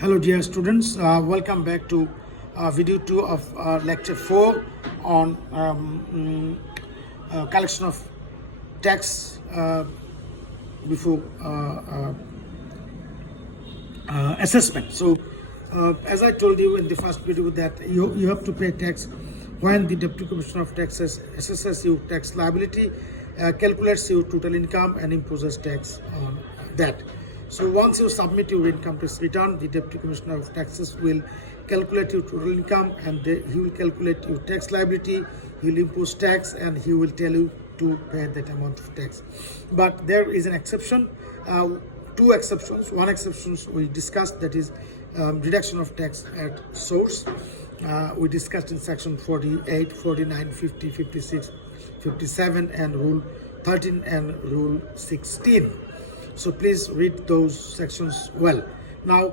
Hello dear students, welcome back to video 2 of lecture 4 on collection of tax before assessment. So as I told you in the first video that you have to pay tax when the Deputy Commissioner of Taxes assesses your tax liability, calculates your total income and imposes tax on that. So once you submit your income tax return, the Deputy Commissioner of Taxes will calculate your total income and he will calculate your tax liability, he will impose tax and he will tell you to pay that amount of tax. But there is an exception, two exceptions. One exception we discussed, that is reduction of tax at source. We discussed in section 48, 49, 50, 56, 57 and rule 13 and rule 16. So please read those sections well. Now,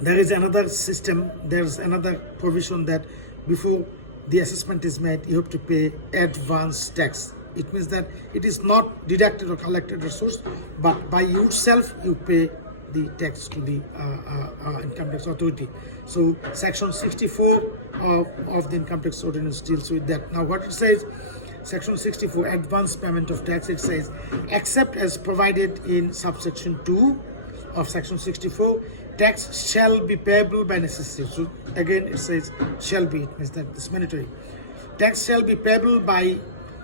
there is another system, there's another provision that before the assessment is made, you have to pay advance tax. It means that it is not deducted or collected at source, but by yourself you pay the tax to the income tax authority. So section 64 of the income tax ordinance deals with that. Now what it says, section 64, advance payment of tax, it says, except as provided in subsection 2 of section 64, tax shall be payable by necessity. So again it says shall be, it means that it's mandatory. Tax shall be payable by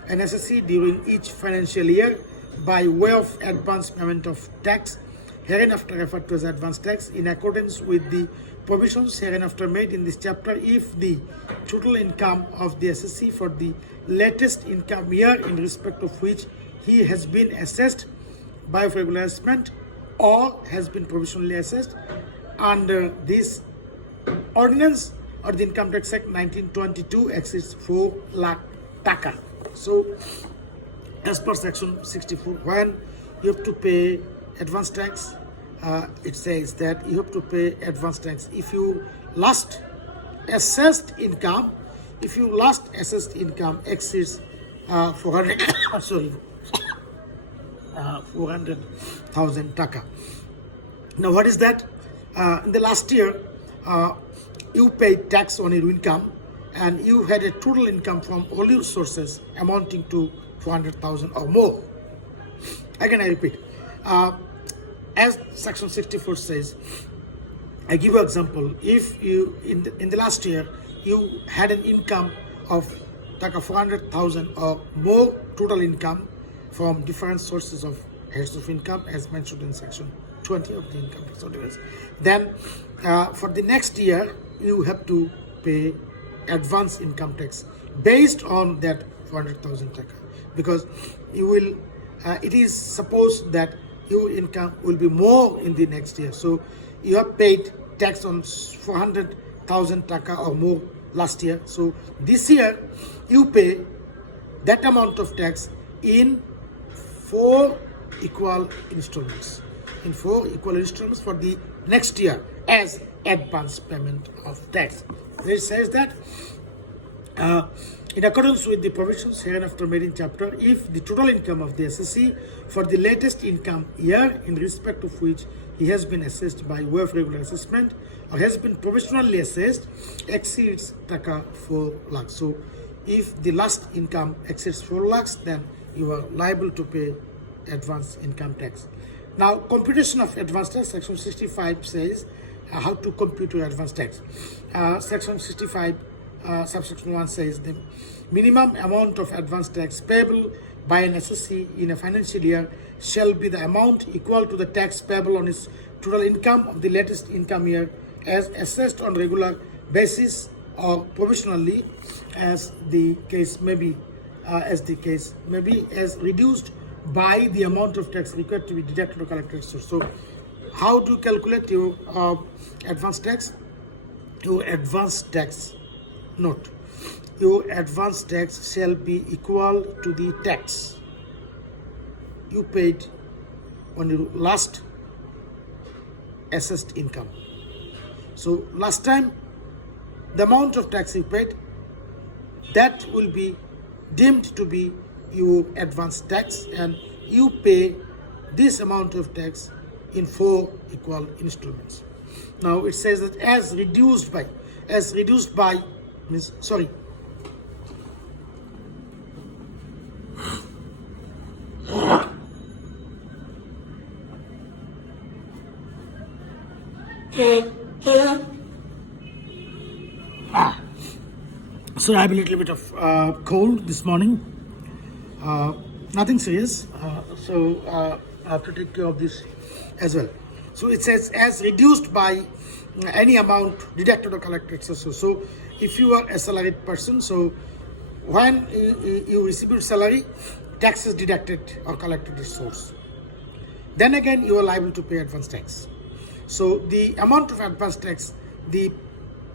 a necessity during each financial year by way of advance payment of tax, hereinafter referred to as advance tax, in accordance with the provisions hereinafter made in this chapter, if the total income of the assessee for the latest income year in respect of which he has been assessed by regular assessment or has been provisionally assessed under this ordinance or the Income Tax Act 1922 exceeds 4 lakh taka. So as per section 64, when you have to pay advance tax, it says that you have to pay advance tax if you last assessed income exceeds 400,000 taka. Now what is that? In the last year you paid tax on your income and you had a total income from all your sources amounting to 400,000 or more. Again I repeat, as section 64 says, I give you an example. If you in the last year you had an income of 400,000 or more total income from different sources of heads of income as mentioned in section 20 of the income tax ordinance, then for the next year you have to pay advance income tax based on that 400,000 taka, because you will it is supposed that your income will be more in the next year. So you have paid tax on 400,000 taka or more last year. So this year you pay that amount of tax in 4 equal installments. In 4 equal installments for the next year as advance payment of tax. It says that in accordance with the provisions hereinafter made in chapter, if the total income of the assessee for the latest income year in respect of which he has been assessed by way of regular assessment or has been provisionally assessed exceeds taka 4 lakhs. So if the last income exceeds 4 lakhs, then you are liable to pay advance income tax. Now computation of advance tax, section 65 says how to compute your advance tax. Section 65 subsection 1 says the minimum amount of advance tax payable by an assessee in a financial year shall be the amount equal to the tax payable on its total income of the latest income year as assessed on regular basis or provisionally as the case may be, as reduced by the amount of tax required to be deducted or collected. So how to calculate your advance tax? Your advance tax, note, your advance tax shall be equal to the tax you paid on your last assessed income. So last time the amount of tax you paid, that will be deemed to be your advance tax, and you pay this amount of tax in 4 equal installments. Now it says that as reduced by means sorry. So I have a little bit of cold this morning. Nothing serious. So I have to take care of this as well. So it says as reduced by any amount deducted or collected. So if you are a salaried person, so when you receive your salary, tax is deducted or collected at source. Then again, you are liable to pay advance tax. So the amount of advance tax, the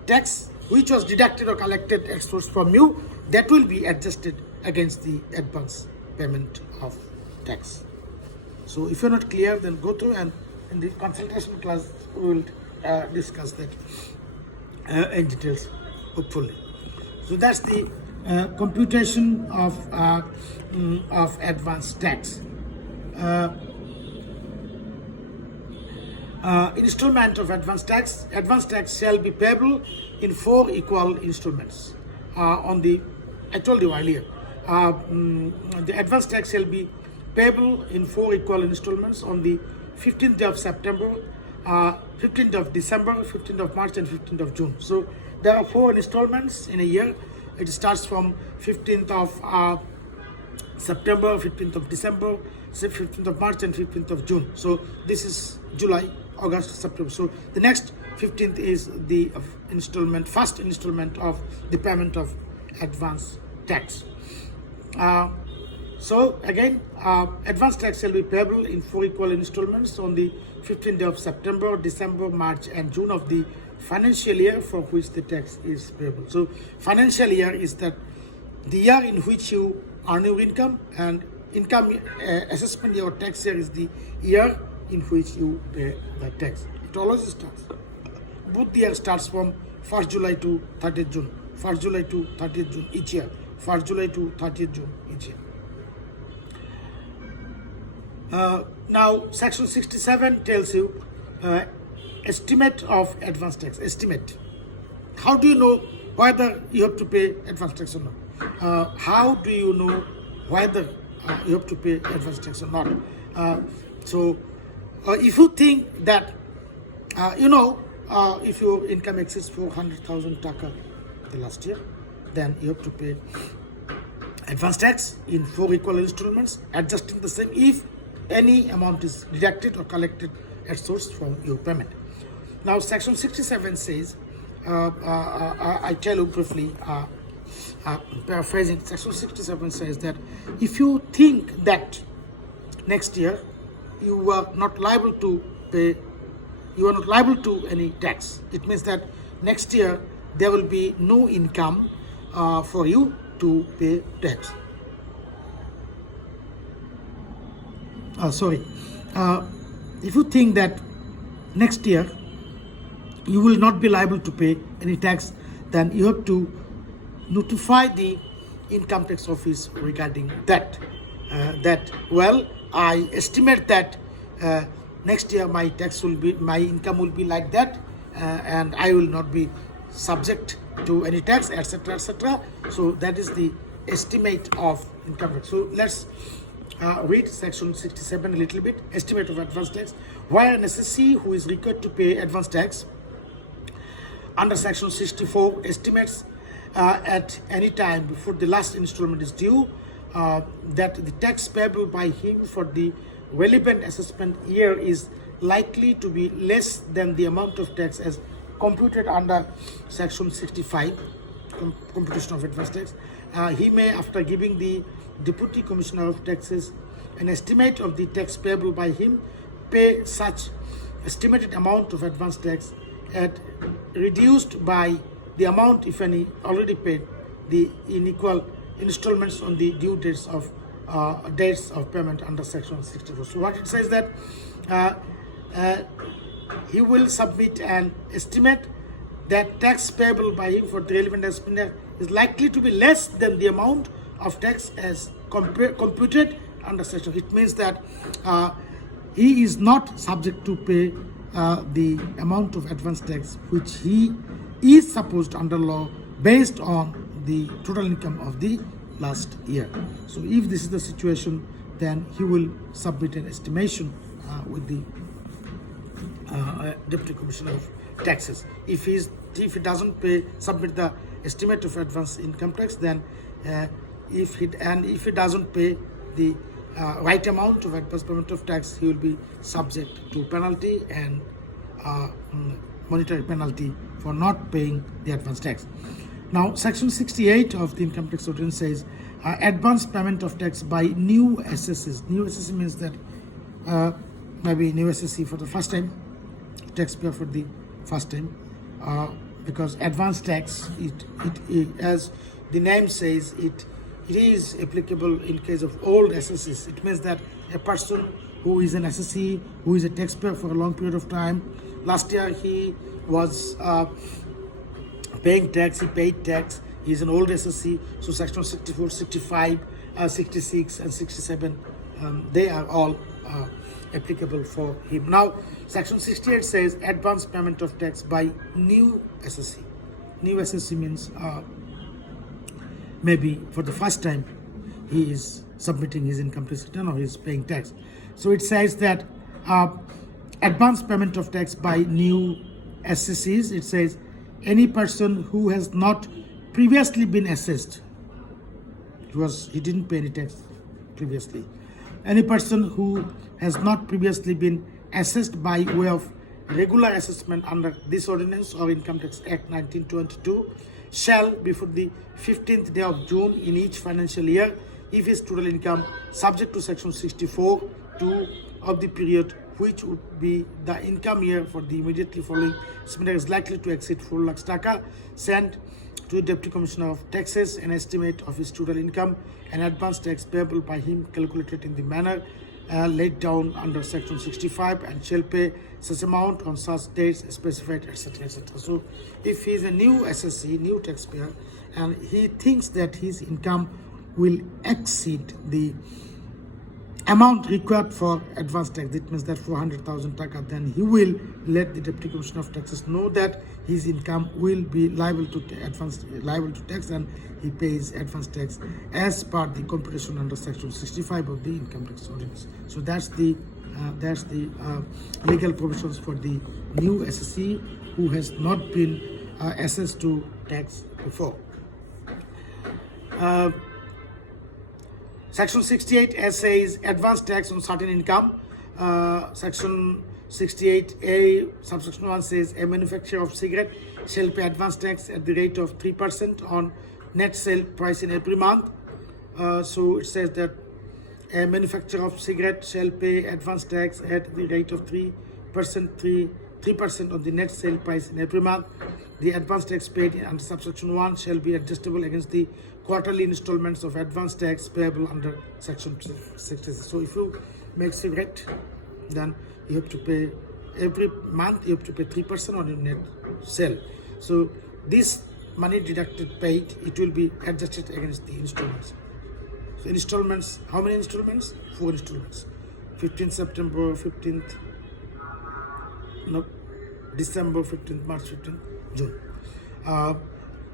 tax which was deducted or collected at source from you, that will be adjusted against the advance payment of tax. So if you're not clear, then go through, and in the consultation class we will discuss that in details, hopefully. So that's the computation of advance tax. Installment of advance tax. Advance tax shall be payable in 4 equal installments. I told you earlier, the advance tax shall be payable in 4 equal installments on the 15th of September, 15th of December, 15th of March, and 15th of June. So there are 4 installments in a year. It starts from 15th of September, 15th of December, 15th of March, and 15th of June. So this is July, August, September. So the next 15th is the first installment of the payment of advance tax. So again, advance tax shall be payable in 4 equal installments on the 15th of September, December, March, and June of the financial year for which the tax is payable. So financial year is that the year in which you earn your income, and income assessment year or tax year is the year in which you pay the tax. It always starts. Both the year starts from 1st July to 30th June, 1st July to 30th June each year, 1st July to 30th June each year. Now, section 67 tells you estimate of advance tax. Estimate. How do you know whether you have to pay advance tax or not? How do you know whether you have to pay advance tax or not? If you think that, if your income exceeds 400,000 taka the last year, then you have to pay advance tax in 4 equal installments, adjusting the same if any amount is deducted or collected at source from your payment. Now, section 67 says, I tell you briefly, paraphrasing, section 67 says that if you think that next year you are not liable to pay, you are not liable to any tax, it means that next year there will be no income for you to pay tax. If you think that next year you will not be liable to pay any tax, then you have to notify the income tax office regarding that. I estimate that next year my income will be like that, and I will not be subject to any tax, etc., etc. So that is the estimate of income tax. So let's read section 67 a little bit. Estimate of advance tax. Where an assessee who is required to pay advance tax under section 64 estimates at any time before the last installment is due that the tax payable by him for the relevant assessment year is likely to be less than the amount of tax as computed under section 65, computation of advance tax. He may, after giving the Deputy Commissioner of Taxes an estimate of the tax payable by him, pay such estimated amount of advance tax at reduced by the amount, if any, already paid the unequal installments on the due dates of payment under section 64. So what it says that he will submit an estimate that tax payable by him for the relevant expenditure is likely to be less than the amount of tax as computed under section. It means that he is not subject to pay the amount of advance tax which he is supposed under law based on the total income of the last year. So if this is the situation, then he will submit an estimation with the Deputy Commissioner of Taxes. If he doesn't submit the estimate of advance income tax, then if he doesn't pay the right amount of advance payment of tax, he will be subject to penalty and monetary penalty for not paying the advance tax. Now, Section 68 of the Income Tax Ordinance says advance payment of tax by new assessees. New assessee means that maybe new assessee for the first time, taxpayer for the first time, because advance tax, it as the name says, it is applicable in case of old assessees. It means that a person who is an assessee, who is a taxpayer for a long period of time, last year he was paying tax, he paid tax, he is an old assessee, so Section 64, 65, 66 and 67, they are all applicable for him. Now, Section 68 says advance payment of tax by new assessee. New assessee means maybe for the first time he is submitting his income tax return or he is paying tax. So it says that advance payment of tax by new assessees, it says any person who has not previously been assessed, he didn't pay any tax previously. Any person who has not previously been assessed by way of regular assessment under this ordinance or Income Tax Act 1922 shall, before the 15th day of June in each financial year, if his total income subject to Section 64(2) of the period which would be the income year for the immediately following semester is likely to exceed 4 lakhs taka, send to the Deputy Commissioner of Taxes an estimate of his total income and advance tax payable by him calculated in the manner laid down under Section 65 and shall pay such amount on such dates specified, etc., etc. So if he is a new assessee, new taxpayer, and he thinks that his income will exceed the amount required for advance tax, it means that 400,000 taka, then he will let the Deputy Commissioner of Taxes know that his income will be liable to tax, and he pays advance tax as per the computation under Section 65 of the Income Tax Ordinance. So that's the legal provisions for the new assessee who has not been assessed to tax before. Section 68 says advance tax on certain income. Section 68A subsection 1 says a manufacturer of cigarette shall pay advance tax at the rate of 3% on net sale price in every month. So it says that a manufacturer of cigarette shall pay advance tax at the rate of 3% on the net sale price in every month. The advance tax paid under subsection 1 shall be adjustable against the quarterly installments of advance tax payable under Section 66. So if you make cigarette, then you have to pay every month, you have to pay 3% on your net sale. So this money deducted paid, it will be adjusted against the installments. So installments, how many installments? 4 installments. 15th September, 15th December, 15th March, 15th June.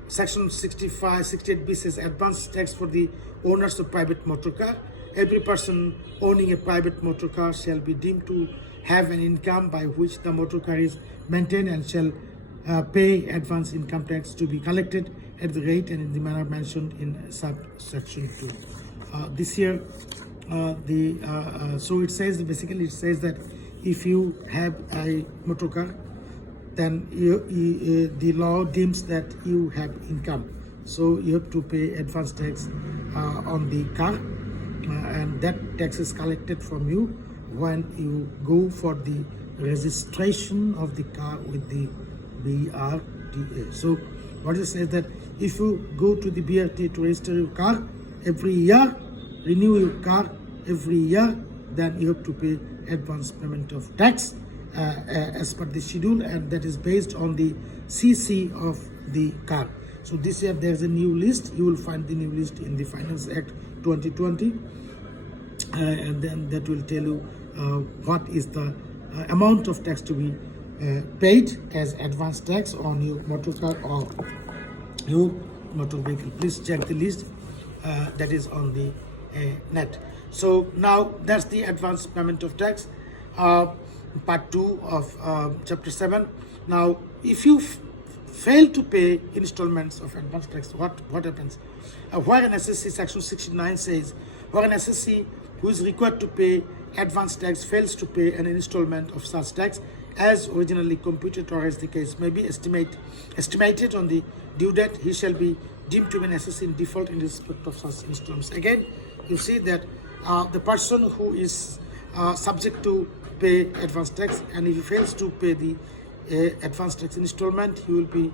Section 68B says advance tax for the owners of private motor car. Every person owning a private motor car shall be deemed to have an income by which the motor car is maintained and shall pay advance income tax to be collected at the rate and in the manner mentioned in subsection 2. This year, so it says, basically it says that if you have a motor car, then the law deems that you have income. So you have to pay advance tax on the car, and that tax is collected from you when you go for the registration of the car with the BRTA. So what it says that if you go to the BRTA to register your car every year, renew your car every year, then you have to pay advance payment of tax as per the schedule, and that is based on the CC of the car. So this year there is a new list. You will find the new list in the Finance Act 2020, and then that will tell you what is the amount of tax to be paid as advance tax on your motor car or your motor vehicle. Please check the list that is on the net. So now that's the advance payment of tax, part 2 of chapter 7. Now if you fail to pay installments of advance tax, what happens? Where an SSC section 69 says, where an SSC who is required to pay advance tax fails to pay an installment of such tax as originally computed, or as the case may be estimated on the due date, he shall be deemed to be an SSC in default in respect of such installments. Again, you see that the person who is subject to pay advance tax, and if he fails to pay the advance tax installment, he will be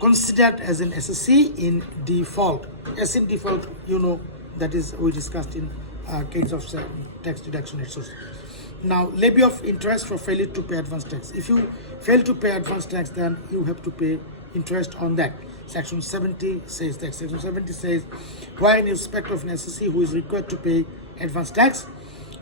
considered as an SSC in default. As in default, you know, that is we discussed in case of tax deduction at source. Now, levy of interest for failure to pay advance tax. If you fail to pay advance tax, then you have to pay interest on that. Section 70 says that. Section 70 says, where in respect of an SSC who is required to pay advance tax,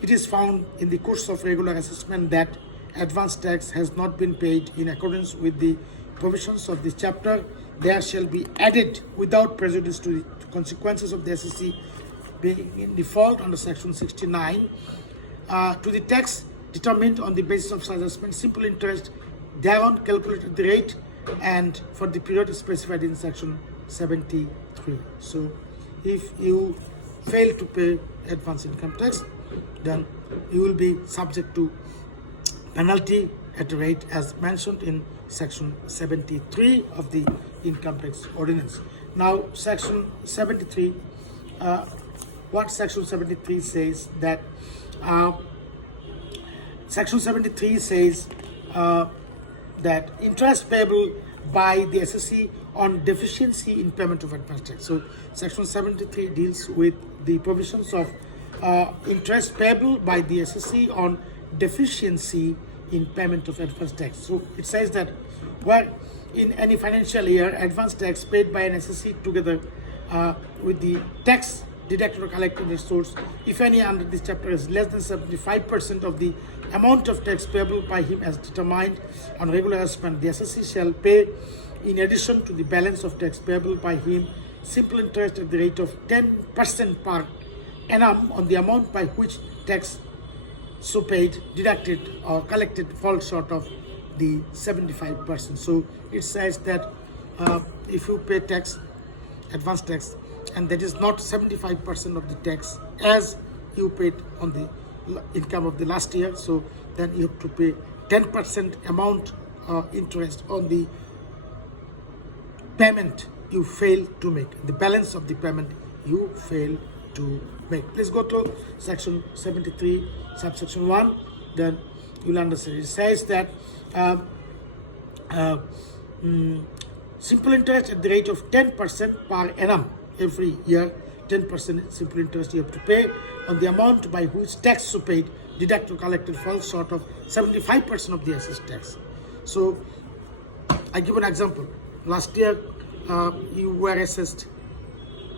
it is found in the course of regular assessment that advance tax has not been paid in accordance with the provisions of this chapter, there shall be added without prejudice to the consequences of the SSC being in default under section 69 to the tax determined on the basis of such assessment, simple interest thereon calculated the rate and for the period specified in section 73. So if you fail to pay advance income tax, then you will be subject to penalty at a rate as mentioned in section 73 of the income tax ordinance. Now section 73, what section 73 says that section 73 says that interest payable by the SSC on deficiency in payment of advance tax. So section 73 deals with the provisions of interest payable by the SSC on deficiency in payment of advance tax. So it says that where in any financial year advance tax paid by an SSC together with the tax deducted or collected as source, if any under this chapter, is less than 75% of the amount of tax payable by him as determined on regular assessment, the SSC shall pay in addition to the balance of tax payable by him simple interest at the rate of 10% per annum on the amount by which tax so paid, deducted or collected falls short of the 75%. So it says that if you pay tax, advance tax, and that is not 75% of the tax as you paid on the income of the last year, so then you have to pay 10% amount interest on the payment you fail to make, the balance of the payment you fail to make. Please go to section 73 subsection 1, then you'll understand. It says that simple interest at the rate of 10% per annum every year, 10% simple interest you have to pay on the amount by which tax so paid, deducted or collected falls short of 75% of the assessed tax. So I give an example. Last year you were assessed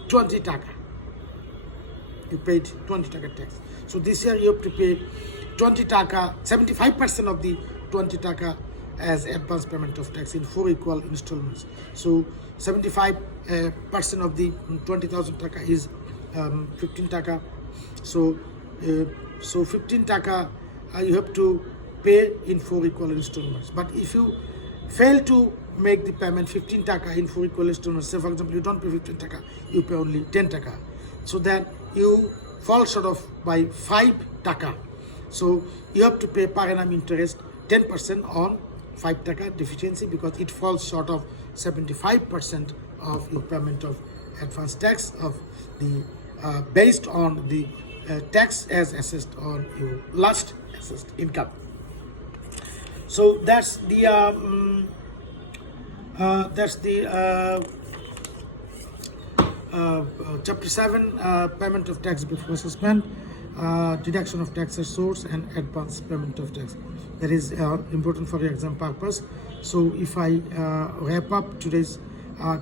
20 taka. You paid 20 taka tax. So this year you have to pay 20 taka, 75% of the 20 taka as advance payment of tax in 4 equal installments. So 75% of the 20,000 taka is 15 taka. So 15 taka you have to pay in 4 equal installments. But if you fail to make the payment 15 taka in 4 equal installments, say for example you don't pay 15 taka, you pay only 10 taka. So then you fall short of by 5 taka. So you have to pay per annum interest 10% on 5 taka deficiency because it falls short of 75% of your payment of advance tax of the based on the tax as assessed on your last assessed income. So that's the chapter 7, payment of tax before assessment, deduction of tax as source, and advance payment of tax. That is important for your exam purpose. So if I wrap up today's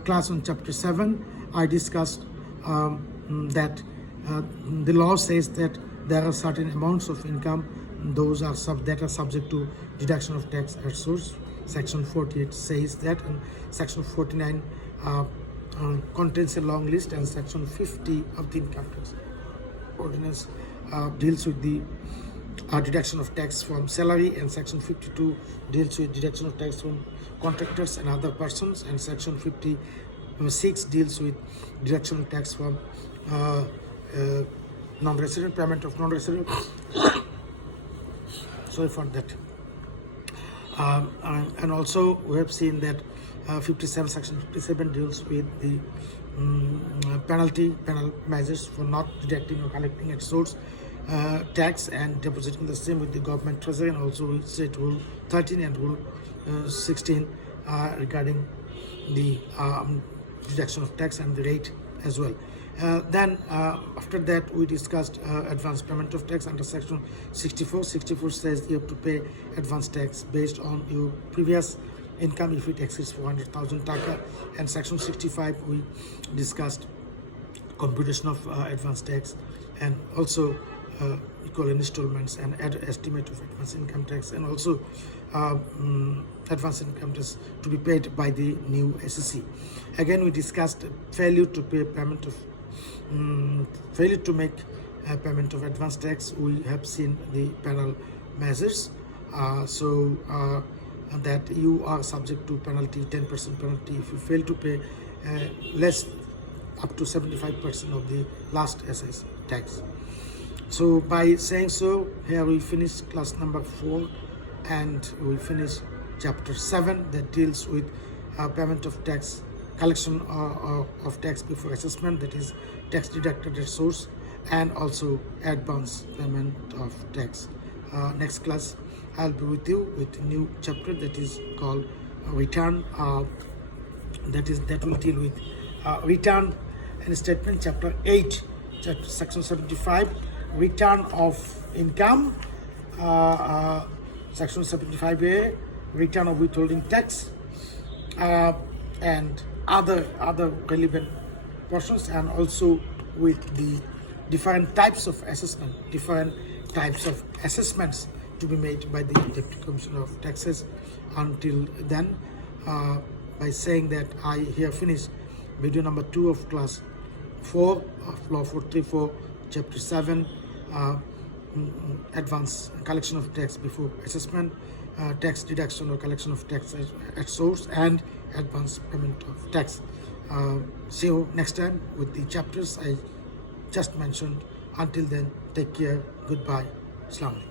class on chapter 7, I discussed that the law says that there are certain amounts of income those are that are subject to deduction of tax at source. Section 48 says that, and Section 49 contains a long list, and Section 50 of the Income Tax Ordinance deals with the deduction of tax from salary, and Section 52 deals with deduction of tax from contractors and other persons, and Section 56 deals with deduction of tax from non-resident, payment of non-resident. Sorry for that. And also we have seen that Section 57 deals with the penal measures for not deducting or collecting at source tax and depositing the same with the government treasury, and also we said Rule 13 and Rule 16 regarding the deduction of tax and the rate as well. Then after that we discussed advance payment of tax under Section 64. 64 says you have to pay advance tax based on your previous income if it exceeds 400,000 taka, and Section 65 we discussed computation of advance tax, and also equal installments and estimate of advance income tax, and also advance income tax to be paid by the new SSC. Again we discussed failure to pay payment of failure to make payment of advance tax. We have seen the penal measures, that you are subject to penalty, 10% penalty if you fail to pay less up to 75% of the last SS tax. So by saying so, here we finish class number 4, and we finish chapter 7 that deals with payment of tax, collection of tax before assessment, that is tax deducted at source, and also advance payment of tax. Next class I'll be with you with a new chapter that is called return, that will deal with return and statement, chapter 8, section 75, return of income, section 75A, return of withholding tax, and other relevant portions, and also with the different types of assessment, different types of assessments to be made by the Deputy Commissioner of Taxes. Until then, by saying that, I here finish video number 2 of class 4 of Law 434, chapter 7, advance collection of tax before assessment, tax deduction or collection of tax at source, and advance payment of tax. See you next time with the chapters I just mentioned. Until then, take care. Goodbye. Assalamu alaikum.